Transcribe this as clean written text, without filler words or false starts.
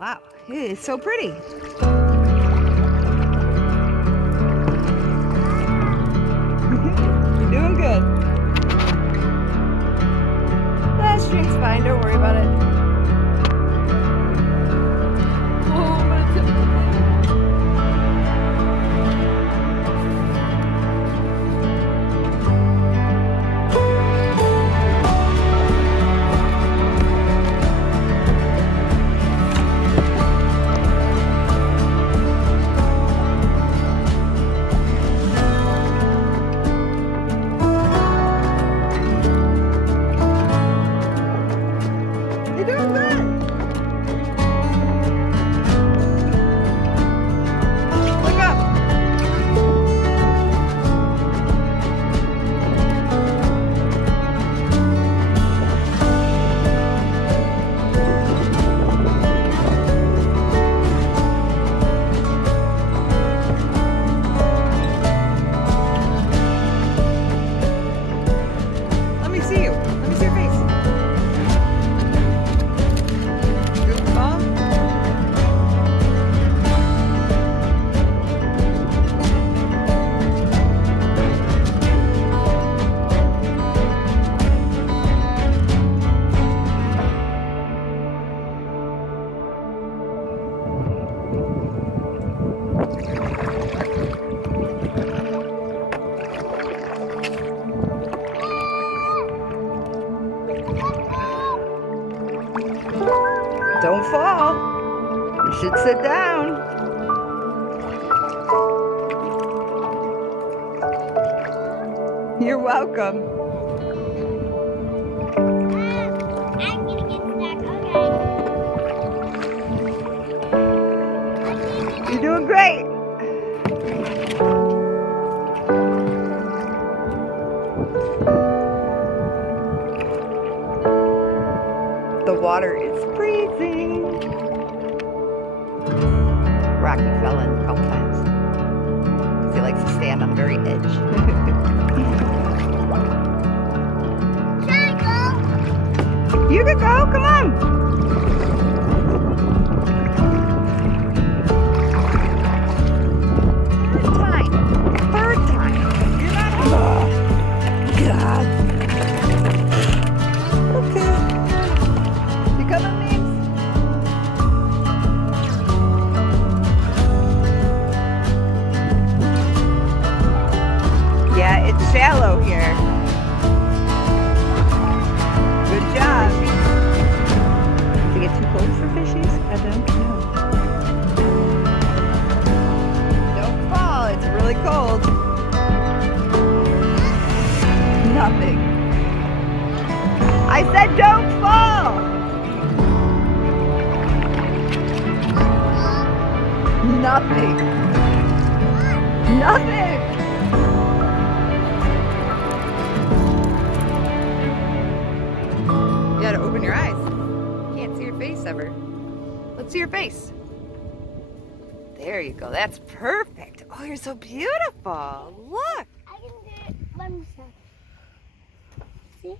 Wow, it is so pretty. You're doing good. That string's fine, don't worry about it. Oh, but it's You're doing good. Look up. Let me see you. Let me see your face. Goofball. Don't fall. You should sit down. You're welcome. I'm gonna get stuck. Okay. You're doing great. The water is freezing. Rocky fell in a couple times. 'Cause he likes to stand on the very edge. Can I go? You can go, come on. Bird time. Bird time. You're not God. Okay. You coming, Memes? Yeah, it's shallow here. Good job. Does it get too cold for fishies? I don't know. Don't fall, it's really cold. Nothing. I said don't fall! Nothing. Nothing. You gotta open your eyes. Can't see your face ever. Let's see your face. There you go. That's perfect. Oh, you're so beautiful. Look. I can do it by myself. See?